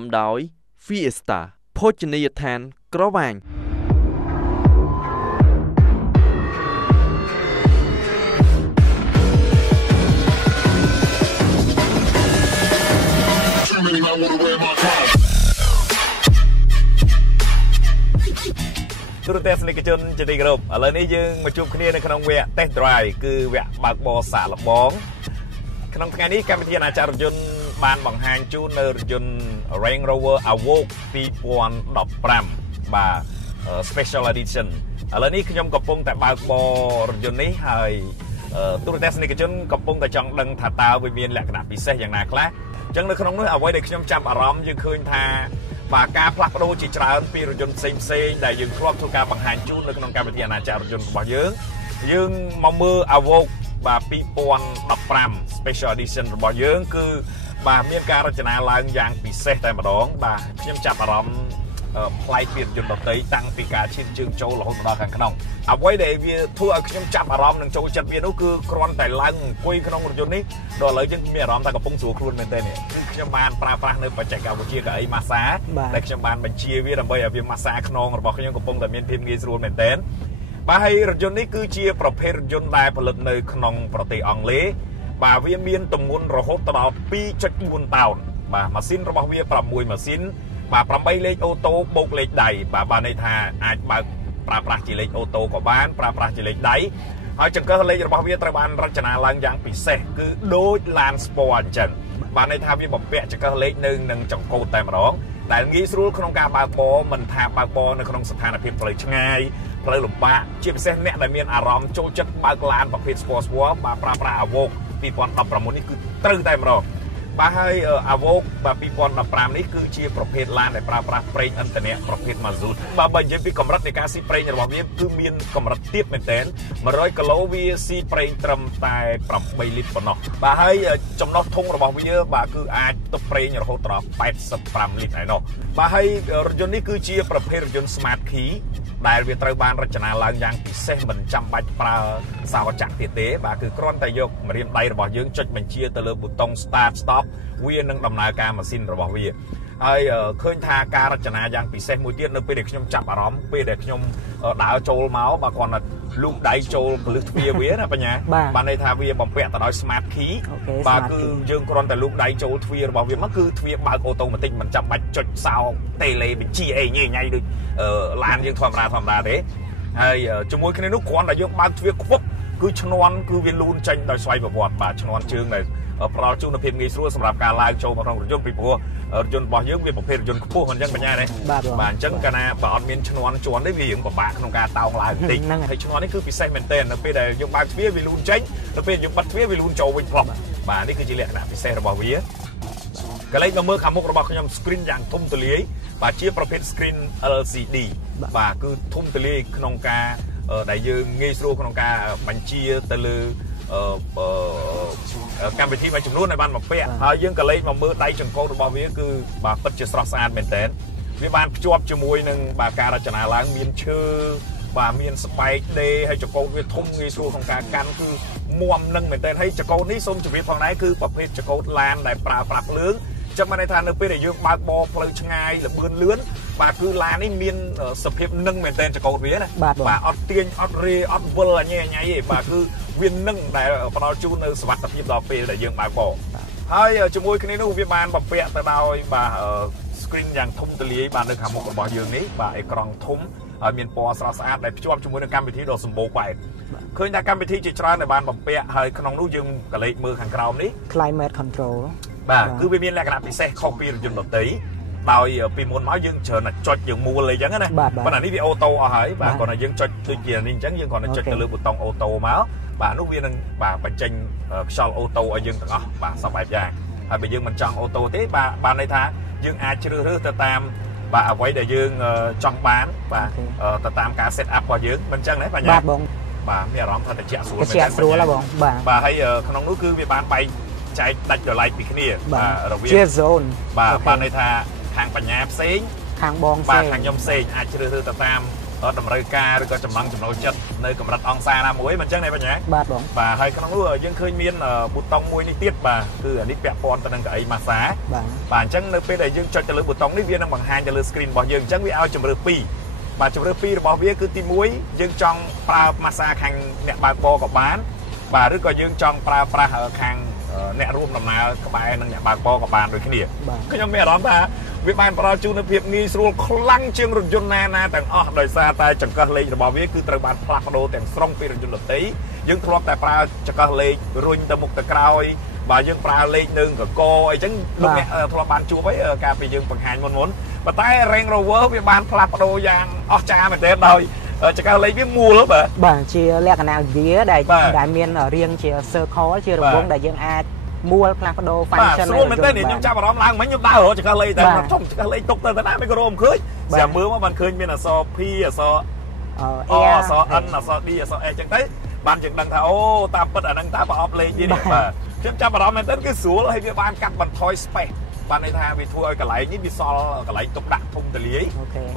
มดอยฟิเอสตาโภชนียทานกระวังทุกเทศนิกชนจะได้กรุ๊ปอะไรนี้ยังมาจุ่มคณีในขนมเวะเตะดรายคือเวะบากบอสาลบองขนมงานนี้การวิทยาจารย์ยนต์บานบังฮังจูเนอร์ยนต์เร่งโรเวอร์อโวกปีปอนดอกปรำบาspecial edition อะไรนี้ขยมกระปงแต่บากบอยนต์นี้ให้ทุกเทศนิกชนกระปงแต่จังดังถาตาวิเวียนแหลกขนาดพิเศษอย่างนักละจังในขนมนู้นเอาไว้เด็กขยมจำอารมณ์ยังคืนทาบาการพลักโรจิตราปีรถยนต์เซ็งได้ยังครอบทุกการบังหันจูในขนมการวิทยาจารย์รถยนต์บ่เยอะยังมามืออโวกบาปีปอนดับปรำ special edition บ่เยอะคือบาเมียนการรจนาลางอย่างพิเศษแต่มาดองบาขยมจับอารมณ์พลายเปลี่ยนยนต์ดอกเตยตั้งปีกาชิ้นจึงโจหลงดอกขังขนมเอาไว้เดี๋ยวทั่วขยมจับอารมณ์หนึ่งโจจัดเวียนนู้คือกรอนแต่ลังคุยขนมรถยนต์นี้โดยเลยยังมีอารมณ์แต่กับปงสัวครูนเป็นเต้เนี่ยคือขยมบานปลาในปัจจัยการบุญเชียกับไอ้มาซาแต่ขยมบานบัญชีวิรำใบเอาเวียนมาซาขนมบอกขยมกับปงแต่เมียนพิมพ์งี้ส่วนเป็นเต้นบาให้รถยนต์นี้คือเชียประเภทรถยนต์ได้ผลิตในขนมประเทศอังกฤษบาเวียนเมียนตมุนระหดตลอดปีจัดมุนเต่าบามาซินระบอกเวียประมวยมาซินบาปรำใบเล็กโอโต้โบกเล็กใดบาในทาอาจบาปลาปลาจีเล็กโอโต้กับบ้านปลาปลาจีเล็กใดเอาจังก็เลยระบอกเวียตระบานรัชนาลังอย่างพิเศษคือโดยลานสปอร์ตจังบาในทาวิบเปะจังก็เล็กหนึ่งจังโกแต่มาร้องแต่งี้สู้ขนมการบาโบมันทาบาโบในขนมสถานพิมพ์เลยช่างไงเพลย์หลุมปะเชี่ยพิเศษเนี่ยในเมียนอารมณ์โจจัดบาลานประเภทสปอร์ตวัวบาปลาปลาอโวกปีปอนตับประมุนนี่คือตรึงแต่มาร้องบาให้อโวกบาปีปอนดับปรามนี้คือเชียประเภทลานในปลาปลาเปรย์อันเตเนียประเภทมาซูดบาเย็นปีกำรัดในการซีเปรย์ในระหว่างนี้คือมีนกำรัดเทียบเป็นเต้นมาร้อยกะโลวีซีเปรย์ตรำตายปรับใบลิปปนอกบาให้จำนวนทงระหว่างวิเยอะบาคืออาจตเปรย์ในระหว่างตรไปสปรัมลิปไหนเนาะบาให้รถยนต์นี้คือเชียประเภทรถยนต์สมาร์ทคีได้เวียตระบานรัชนาลางอย่างพิเศษเหมือนจำใบปลาสาวจักรเตะบาคือกรอนแต่ยกมาเรียมไตระหว่างยืงจุดมันเชียตะเลบุตรง start stop เวียนนั่งดำนาการมาสิ้นระหว่างเวียไอ้เคยทาการรัชนาอย่างพิเศษมือเตี้ยนเป็นเด็กขยมจับอารมณ์เป็นเด็กขยมดาวโจลเมาส์บางคนลูกได้โจลหรือเวียเวียนะปัญญาบางในทาเวียบอมเปะแต่โดยสมาร์ทคีบางคือยืงกรอนแต่ลูกได้โจลเวียระหว่างเวียมันคือเวียบางโอโตมาติมันจับใบจุดสาวเตเลเป็นจีเอไงด้วยลานยังทำราเด้ไอ้จมูกคนนี้นุกคนแต่ยังบางเวียคุบคือชนวนคือเวียนลูนจังโดยสวยแบบวอดบาชนวนเชิงเลยพอจุนพิมพ์งี้สู้สำหรับการไลฟ์โชว์มาทางรถยนต์ปีพัวยนต์บ่อยเยอะเวียนประเภทรถยนต์พวกคนยังเป็นยังไงบานจังกันนะบานมีชนวนชวนได้เวียนกับบ้านของการเตาไลฟ์ติงไอ้ชนวนนี่คือพิเศษเมนเทนนะเป็นยังบางเวียนลูนจังแล้วเป็นยังบัดเวียนลูนโจวิปลอกบานนี่คือจีเลียนะพิเศษระบบเวียก็เลยมาเมื่อคำมุกระบบขยมสกรีนอย่างทุ่มตัวเลี้ยบาเชียประเภทสกรีน LCD บาคือทุ่มตัวเลี้ยขนมกาได้ยืงงี้สู้ขนมกาบัญชีตะลือการไปที่มาจุดนู้นในบ้านมาเปี้ยยังก็เลยมาเมื่อไต่จังโกระบบนี้คือบาปัจจุบันสะอาดเป็นเต้นวิบานจวบจมวยหนึ่งบาการรัชนาล้างมีนเชื่อบามีนสไปเดย์ให้จังโกวิทุ่มงี้สู้ของการกันคือม่วมหนึ่งเป็นเต้นให้จังโกนี้ส้มจุดวิฝั่งไหนคือประเภทจังโกลานได้ปลาปรับเลื้องจะมาในทางนึกไปได้ยืมบาบอเพลิงชงายหรือเบือนเลื้อนบาคือลานนี่มีนสเปียบนึ่งเป็นเต้นจังโกเวียนะบาออดเตียนออดเรออดเวอร์อะไรเงี้ยบาคือเวียนนึ่งได้ปนจูนสวัสดิ์ที่ต่อไปได้ยืมบาบอให้จมูกคนนี้นู้วิบานแบบเปียแต่ดาวบาสกรีนอย่างทุ่มตะลีบาในขามุกระบอกยืมนี้บาไอกรองทุ่มมีนปอสะอาดได้จวบจมูกในการไปที่โดสมบูรณ์ไปเคยในการไปที่จิตราในบ้านแบบเปียให้ขนมนู้ยืมกระเลยมือขังกราวนี้ climate control คือเป็นมีแหล่งน้ำพิเศษเข้าปีรถยนต์ดอกตีดาวปีมวลม้ายังเชิญจดยังมูลเลยจังนะขณะนี้มีโอโต้เอาหายก่อนยังจดตัวเกียร์นี่จังยังก่อนจดกระลือบุตรโอโต้ม้านุเวียนบัญจังชอลโอโต้ยังต่างสบายใจไปยังมันจังโอโต้ที่ในท่ายังอาจจะรื้อแต่ตามเอาไว้แต่ยังจังบ้านแต่ตามการเซตอัพพอยังมันจังไหนปัญญามีร้องทันแต่เชี่ยสูงแล้วให้ขนมนู้คือมีบ้านไปใจตัดเดือดไหลปีนี้เราเวียนบาในทางปัญญาเซ็ง ทางบองทางยมเซ็งอาจจะเรือตามดำเนินการหรือก็จำลังจำนวนจัด nơi cầm đặt ong xa nam muối mình chắc này bạn nhé và hai con lúa dương khơi miên bút tông muối đi tiếp và từ ở đi bẹp pon tao đang cái mà xá và chắc nơi bên đây dương cho lưỡi bút tông đi viên đang bằng hai cho lưỡi screen bỏ dương chắc với ao chấm rửa pi và chấm rửa pi bỏ vía cứ tim muối dương trong pra massage hàng nẹt bạc bò của bán và đứa coi dương trong pra ở hàng nẹt rùm làm nào các bạn đang nẹt bạc bò của bán rồi cái gì cái trong mẹ đó ta việc bàn pro chuនៅភាពងាយស្រួលខ្លាំងជាងរថយន្តណាទាំងអស់ដោយសារតែចង្កឹះលេខរបស់វាគឺត្រូវបានផ្លាស់ប្ដូរទាំងស្រុងពីរថយន្តដទៃយើងធ្លាប់តែប្រើចង្កឹះលេខរុញទៅមុខទៅក្រោយបើយើងប្រើលេខនឹងកកអីចឹងលោកអ្នកធ្លាប់បានជួបហើយការពីយើងបង្ហាញមុនប៉ុន្តែ Range Rover វាបានផ្លាស់ប្ដូរយ៉ាងអស្ចារ្យមែនទែនដោយចង្កឹះលេខវាមូលបាទជាលក្ខណៈវាដែលមានរាងជា circle ជារង្វង់ដែលយើងអាចមូលផ្លាស់ប្ដូរ function ស្រួលមែនទេខ្ញុំចាប់អារម្មណ៍ឡើងមិញខ្ញុំដើររកចង្កឹះលេខតែចុងចង្កឹះលេខទុកទៅណាមិនក៏រមឃើញចាំមើលមកបានឃើញមានអក្សរ P អក្សរ O អក្សរ N អក្សរ D អក្សរ S ចឹងទៅបានយើងដឹងថាអូតាមពិតអាហ្នឹងតើប្រអប់លេខនេះបាទខ្ញុំចាប់អារម្មណ៍មែនទេគឺស្រួលហើយវាបានកាត់បន្ថយ space បានន័យថាវាធ្វើឲ្យកន្លែងនេះវាសល់កន្លែងទុកដាក់ធំទលាយ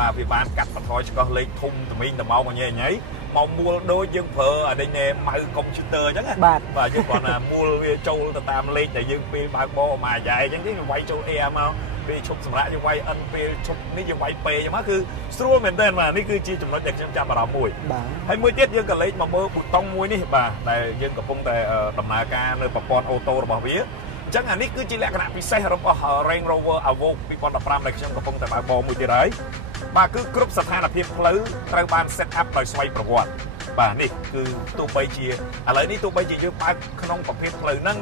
បាទវាបានកាត់បន្ថយចង្កឹះលេខធំត្មីងត្មោងញ៉ៃញ៉ៃមកមូលដូចយើងប្រើអានេះម៉ៅកុំព្យូទ័រអញ្ចឹងបាទយើងគ្រាន់តែមូលវាចូលទៅតាមលេខដែលយើងពេលបើកបោមកអាយ៉ៃអញ្ចឹងវាវាយចូល air មកពេលឈប់សម្រាប់យើងវាយ n ពេលឈប់នេះយើងវាយ p អញ្ចឹងមកគឺស្រួលមែនទែនបាទនេះគឺជាចំណុចដែលខ្ញុំចាប់អារម្មណ៍មួយហើយមួយទៀតយើងក៏លេខមកមើលប៊ូតុងមួយនេះបាទដែលយើងកំពុងតែដំណើរការនៅប្រព័ន្ធអូតូរបស់វាចឹងអានេះគឺជាលក្ខណៈពិសេសរបស់ Range Rover Evoque 2015ដែលខ្ញុំកំពុងតែបើកបរមួយទៀតហើយបាទគឺគ្រប់ស្ថានភាពផ្លូវត្រូវបាន set up ដោយស្វ័យប្រវត្តិបាទនេះគឺទោះបីជាឥឡូវនេះទោះបីជាយើងបើកក្នុងប្រភេទផ្លូវហ្នឹង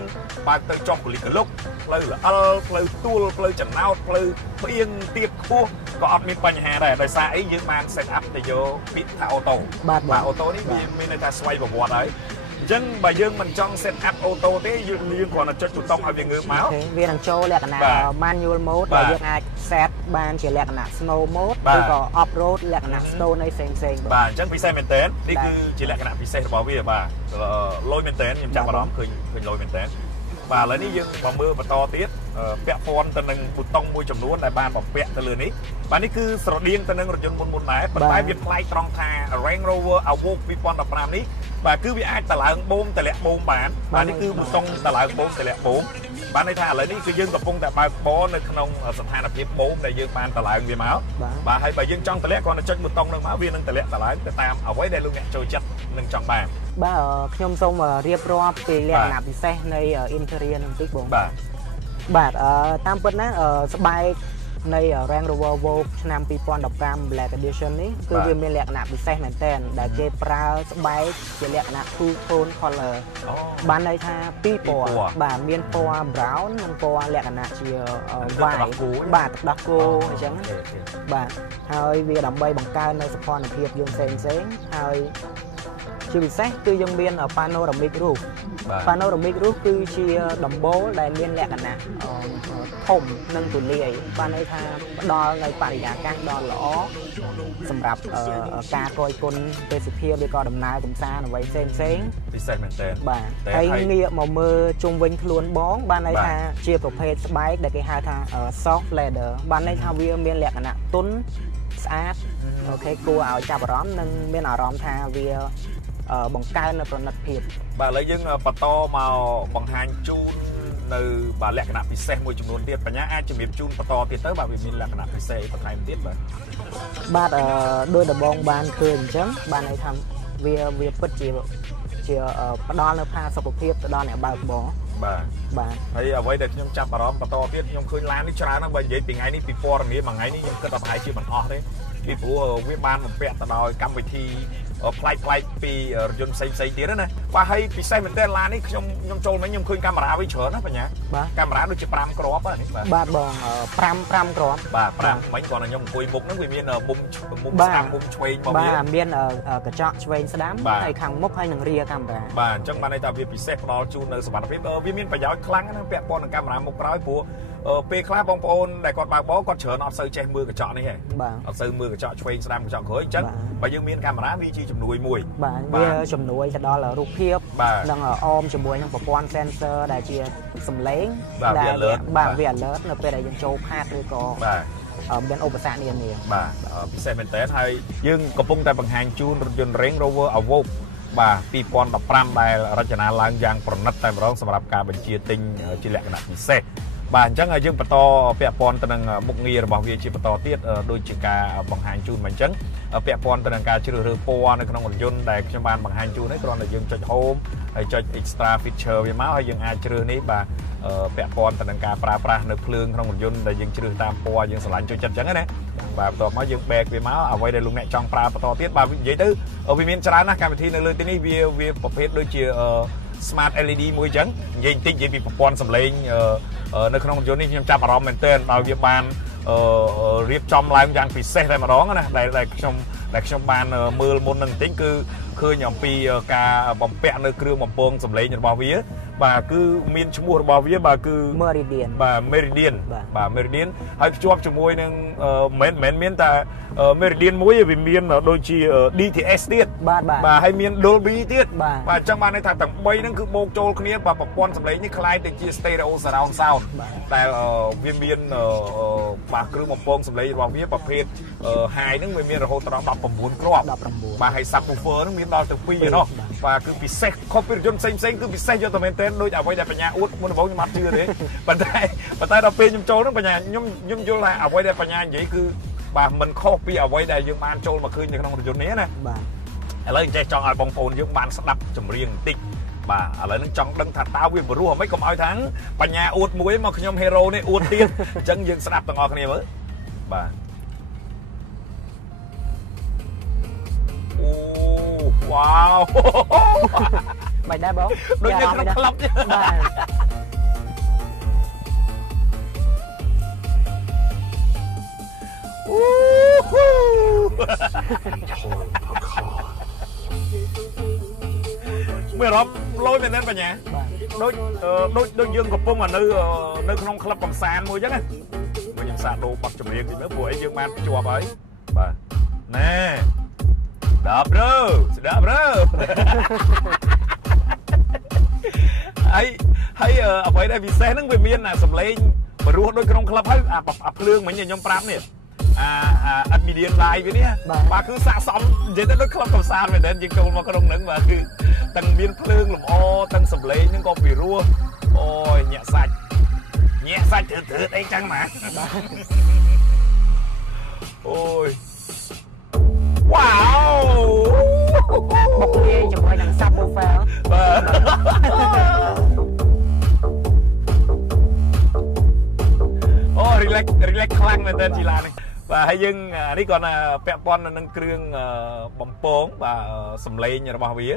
បើកទៅចំកលិកលុកផ្លូវល្អិលផ្លូវទួលផ្លូវចំណោតផ្លូវផ្អៀងទៀបខ្ពស់ក៏អត់មានបញ្ហាដែរដោយសារអីយើងបាន set up ទៅយកពាក្យថាអូតូបាទអូតូនេះវាមានន័យថាស្វ័យប្រវត្តិហើយអញ្ចឹងបើយើងមិនចង់ set up អូតូទេយើងគ្រាន់តែចុចប៊ូតុងឲ្យវាងើបមកវានឹងចូលលក្ខណៈ manual mode ដែលយើងអាច set បានជាលក្ខណៈ snow mode ឬក៏ off road លក្ខណៈ snow នៃផ្សេងបាទអញ្ចឹងពិសេសមែនតើនេះគឺជាលក្ខណៈពិសេសរបស់វាបាទលយមែនតើខ្ញុំចាប់អារម្មណ៍ឃើញលយមែនតើបាទឥឡូវនេះយើងមកមើលបន្តទៀតពាក់ព័ន្ធទៅនឹងប៊ូតុងមួយចំនួនដែលបានបំពាក់ទៅលើនេះបាទនេះគឺស្រដៀងទៅនឹងរថយន្តមុនដែរប៉ុន្តែវាប្លែកត្រង់ថា Range Rover Evoque 2015នេះបាទគឺវាអាចតឡើងបូមតម្លាក់បូមបានបាទនេះគឺប៊ូតុងតឡើងបូមតម្លាក់បូមបានន័យថាឥឡូវនេះគឺយើងកំពុងតែបើកបរនៅក្នុងស្ថានភាពបូមដែលយើងបានតឡើងវាមកបាទហើយបើយើងចង់តម្លាក់គ្រាន់តែចុចប៊ូតុងនឹងមកវានឹងតម្លាក់តឡើងទៅតាមអ្វីដែលលោកអ្នកចូលចិត្តនឹងចង់បានបាទខ្ញុំសូមរៀបរាប់ពីលក្ខណៈពិសេសនៃ interior នឹងតិចបងបាទតាមពិតណាស្បែកនៃ Range Rover Evoque ឆ្នាំ2015 Black Edition នេះគឺវាមានលក្ខណៈពិសេសមែនទែនដែលគេប្រើស្បែកជាលក្ខណៈ two tone color បានន័យថាពីរពណ៌បាទមានពណ៌ brown និងពណ៌លក្ខណៈជា white បាទទឹកដោះគោអញ្ចឹងបាទហើយវាដើម្បីបង្កើននៅសោភ័ណភាពយើងផ្សេងហើយជាពិសេសគឺយើងមាន panoramic roof panoramic roof គឺជាដំបូលដែលមានលក្ខណៈធំនិងទូលាយបានន័យថាផ្ដល់នៅបរិយាកាសដ៏ល្អសម្រាប់ការគយគន់ទេសភាពឬក៏ដំណើរកម្សាន្តអ្វីផ្សេងពិសេសមែនតើបាទហើយងាកមកមើលជុំវិញខ្លួនបងបានន័យថាជាប្រភេទស្បែកដែលគេហៅថា soft leather បានន័យថាវាមានលក្ខណៈទន់ស្អាតអូខេគួរឲ្យចាប់អារម្មណ៍និងមានអារម្មណ៍ថាវាបង្កើននៅប្រណិតភាពបាទឥឡូវយើងបន្តមកបង្ហាញជូននៅបាទលក្ខណៈពិសេសមួយចំនួនទៀតបញ្ញាអាចជំរាបជូនបន្តទៀតទៅបាទវាមានលក្ខណៈពិសេសបន្ថែមទៀតបាទដោយដំបងបានឃើញអញ្ចឹងបានន័យថាវាពិតជាផ្ដល់នៅផាសុខភាពទៅដល់អ្នកបើកបរបាទហើយអ្វីដែលខ្ញុំចាប់អារម្មណ៍បន្តទៀតខ្ញុំឃើញឡាននេះច្រើនណាស់បើនិយាយពីថ្ងៃនេះពីព័ត៌មានមួយថ្ងៃនេះខ្ញុំគិតថាប្រហែលជាមិនអស់ទេពីព្រោះវាបានបំពាក់ទៅដោយកម្មវិធីប្លែកពីរថយន្តផ្សេងទៀតណាបាទហើយពិសេសមែនតើឡាននេះខ្ញុំចូលមិញខ្ញុំឃើញកាមេរ៉ាវាច្រើនណាបញ្ញាកាមេរ៉ាដូចជា5គ្រាប់នេះបាទបង5គ្រាប់បាទ5មិញគាត់ខ្ញុំអង្គុយមុខហ្នឹងវាមានមុំស្ដាំមុំឆ្វេងរបស់វាបាទមានកញ្ចក់ឆ្វេងស្ដាំហើយខាងមុខហើយនឹងរាកាមេរ៉ាបាទអញ្ចឹងបានន័យថាវាពិសេសផ្ដល់ជូននៅសុវត្ថិភាពវាមានប្រយោជន៍ខ្លាំងណាស់ពាក់ព័ន្ធនឹងកាមេរ៉ាមុខក្រោយព្រោះពេលខ្លះបងប្អូនដែលគាត់បើកបរគាត់ច្រើនអត់សូវចេះមើលកញ្ចក់នេះទេអត់សូវមើលកញ្ចក់ឆ្វេងស្ដាំកញ្ចក់ក្រោយអញ្ចឹងបើយើងមានកាមេរ៉ាវាជាជំនួយមួយបាទវាជំនួយទៅដល់រូបភាពនិងអមជាមួយនឹងប្រព័ន្ធ sensor ដែលជាសំឡេងដែលវា alert នៅពេលដែលយើងចូលផាតឬក៏ មានឧបសគ្គនានាបាទពិសេសមែនតើហើយយើងកំពុងតែបង្ហាញជូនរថយន្ត Range Rover Evoque បាទ2015ដែលរចនាឡើងយ៉ាងប្រណិតតែម្ដងសម្រាប់ការបញ្ជាទិញជាលក្ខណៈពិសេសបាទអញ្ចឹងយើងបន្តពាក់ព័ន្ធទៅនឹងមុខងាររបស់វាជាបន្តទៀតដូចជាការបង្ហាញជូនមកអញ្ចឹងពាក់ព័ន្ធទៅនឹងការជ្រើសរើសពណ៌នៅក្នុងរថយន្តដែលខ្ញុំបានបង្ហាញជូននេះគ្រាន់តែយើងចុច Home ហើយចុច Extra Feature វាមកហើយយើងអាចជ្រើសនេះបាទពាក់ព័ន្ធទៅនឹងការប្រើប្រាស់នៅភ្លើងក្នុងរថយន្តដែលយើងជ្រើសតាមពណ៌យើងស្រឡាញ់ចូលចិត្តអញ្ចឹងណាបាទបន្ទាប់មកយើង back វាមកអ្វីដែលលោកអ្នកចង់ប្រើបន្តទៀតបាទនិយាយទៅវាមានច្រើនណាស់កម្មវិធីនៅលើទីនេះវាប្រភេទដូចជា Smart LED មួយអញ្ចឹងនិយាយបន្តិចនិយាយពីប្រព័ន្ធសម្លេងនៅក្នុងរថយន្តនេះខ្ញុំចាប់អារម្មណ៍មែនទែនដោយវាបានរៀបចំឡើងយ៉ាងពិសេសតែម្ដងណាដែលខ្ញុំបានមើលមុននឹងបន្តិចគឺឃើញអំពីការបំពាក់នៅគ្រឿងបំពងសម្លេងរបស់វាបាទគឺមានឈ្មោះរបស់វាបាទគឺ Meridian បាទ Meridian បាទ Meridian ហើយភ្ជាប់ជាមួយនឹងមិនមានតែ Meridian មួយវាមានដូចជា DTS ទៀតបាទហើយមាន Dolby ទៀតបាទអញ្ចឹងបានន័យថាទាំង3ហ្នឹងគឺបូកចូលគ្នាបាទប្រព័ន្ធសម្លេងនេះคล้ายទៅជា Stereo Surround Sound ដែលវាមានបាទគ្រឿងបំពងសម្លេងរបស់វាប្រភេទ High ហ្នឹងវាមានរហូតដល់19គ្រាប់បាទហើយ Subwoofer ហ្នឹងមានដល់ទៅ2ឯណោះបាទគឺពិសេសខុសពីរថយន្តផ្សេងគឺពិសេសយកតែមែនទែនដូចអ្វីដែលបញ្ញាអួតមុនដំបូងខ្ញុំអត់ជឿទេប៉ុន្តែដល់ពេលខ្ញុំចូលហ្នឹងបញ្ញាខ្ញុំយល់ថាអ្វីដែលបញ្ញានិយាយគឺបាទមិនខុសពីអ្វីដែលយើងបានចូលមកឃើញនៅក្នុងរថយន្តនេះណាបាទឥឡូវចេះចង់ឲ្យបងប្អូនយើងបានស្ដាប់ចម្រៀងបន្តិចបាទឥឡូវហ្នឹងចង់ដឹងថាតើវាព្រោះអ្មិនកុំឲ្យថាបញ្ញាអួតមួយមកខ្ញុំ hero នេះអួតទៀតអញ្ចឹងយើងស្ដាប់ទាំងអស់គ្នាមើលបាទអូវ៉ាវមិនដែរបងដូចនៅក្នុងក្លឹបទេបាទមើលរំលយមែនទេបញ្ញាដូចយើងកំពុងនៅក្នុងក្លឹបកំសាន្តមួយអញ្ចឹងណាខ្ញុំសាកដូរបោះចម្រៀងតិចមើលព្រោះអីយើងបានភ្ជាប់ហើយបាទណែស្ដាប់រើហើយអ្វីដែលពិសេសហ្នឹងវាមានសម្លេងបរោះដូចក្នុងក្លឹបហើយអាភ្លើងមិញខ្ញុំប្រាប់នេះអត់មីឌៀនឡាយវានេះបាទគឺស័ក្តិសមនិយាយទៅដូចក្លឹបកំសាន្តមែនទេយើងចូលមកក្នុងហ្នឹងបាទគឺទាំងមានភ្លើងលម្អទាំងសម្លេងហ្នឹងក៏ពិរោះអូយញាក់សាច់ធឺអីចឹងណាអូយវ៉ាវបុកលាយជាមួយនឹង Subwoofer បាទអូ relax ខ្លាំងមែនទែនជីឡានេះបាទហើយយើងនេះគាត់ពាក់ព័ន្ធនឹងគ្រឿងបំពងបាទសម្លេងរបស់វា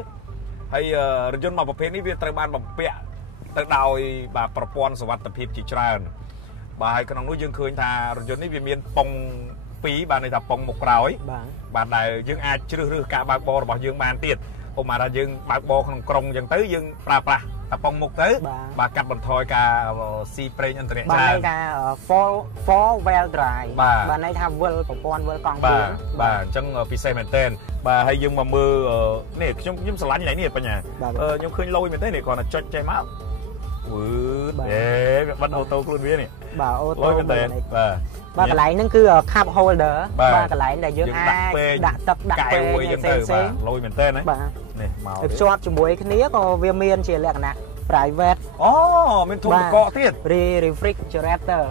ហើយរថយន្តមួយប្រភេទនេះវាត្រូវបានបំពាក់ទៅដោយបាទប្រព័ន្ធសុវត្ថិភាពជាច្រើនបាទហើយក្នុងនោះយើងឃើញថារថយន្តនេះវាមានប៉ុង2បាទន័យថាប៉ុងមុខក្រោយបាទដែលយើងអាចជ្រើសរើសការបើកបររបស់យើងបានទៀតឧបមាថាយើងបើកបរក្នុងក្រុងអញ្ចឹងទៅយើងប្រើប្រាស់តែប៉ុងមុខទៅបាទកាត់បន្ថយការស៊ីប្រេងឥន្ធនៈច្រើនបាទការ four wheel drive បាទន័យថាវិលប្រព័ន្ធវិលកង់2បាទអញ្ចឹងពិសេសមែនទែនបាទហើយយើងមកមើលនេះខ្ញុំស្រឡាញ់ថ្ងៃនេះបញ្ញាខ្ញុំឃើញលុយមែនទេនេះគាត់តែចុចចេះមកវឺវាបិទអូតូខ្លួនវានេះបាទអូតូមែនទេបាទកន្លែងហ្នឹងគឺ cup holder បាទកន្លែងដែលយើងអាចដាក់ទឹកដាក់ពេលផ្សេងលុយមែនទេណាបាទនេះមកភ្ជាប់ជាមួយគ្នាក៏វាមានជាលក្ខណៈ private អូមានធុងតកកទៀត refrigerator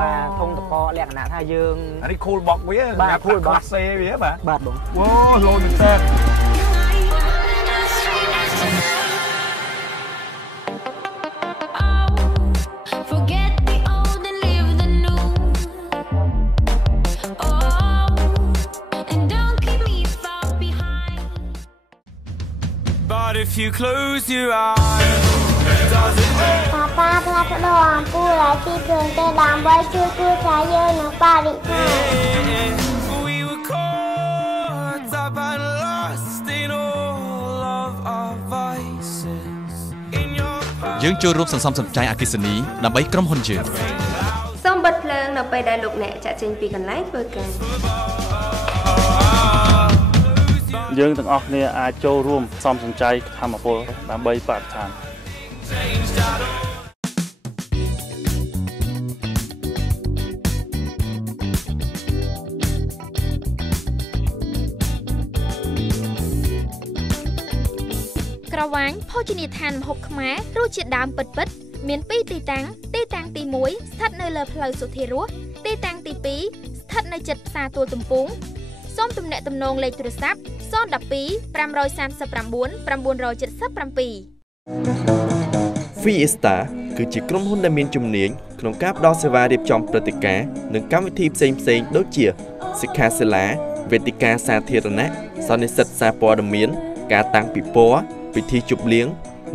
បាទធុងតកកលក្ខណៈថាយើងអានេះ cool box វាបាទ cool box វាបាទបងអូលុយមែនទេIf you close your eyes, does it hurt? ប៉ាផ្លាស់ប្ដូរអំពូលឲ្យទីភ្លើងទៅដើម្បីជួយគ្រួសារយើងនៅបរិស្ថាន We were caught up and lost in all of our vices. In your យើងចូលរួមសន្សំសំចៃអគ្គិសនីដើម្បីក្រុមហ៊ុនយើងសូមបិទភ្លើងនៅពេលដែលលោកអ្នកចាក់ចេញពីកន្លែងធ្វើការយើងទាំងអស់គ្នាអាចចូលរួមសំសំចៃធម្មពលដើម្បីបរិស្ថាន ស្រវ៉ាញ់ភោជនីយដ្ឋានម្ហូបខ្មែររសជាតិដើមពិតៗមាន2ទីតាំងទីតាំងទី1ស្ថិតនៅលើផ្លូវសុធារសទីតាំងទី2ស្ថិតនៅជិតផ្សារទួលទំពូងសូមទំនាក់ទំនងលេខទូរស័ព្ទ012 539 977 Fiesta គឺជាក្រុមហ៊ុនដែលមានជំនាញក្នុងការផ្តល់សេវារៀបចំព្រឹត្តិការណ៍និងកម្មវិធីផ្សេងៗដូចជាសិក្ខាសាលាវេទិកាសាធារណៈសន្និសីទសារព័ត៌មានការតាំងពិព័រណ៍ពិធីជប់លៀង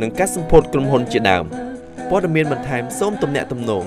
និងការសម្ពោធក្រុមហ៊ុនជាដើមព័ត៌មានបន្ថែមសូមទំនាក់ទំនង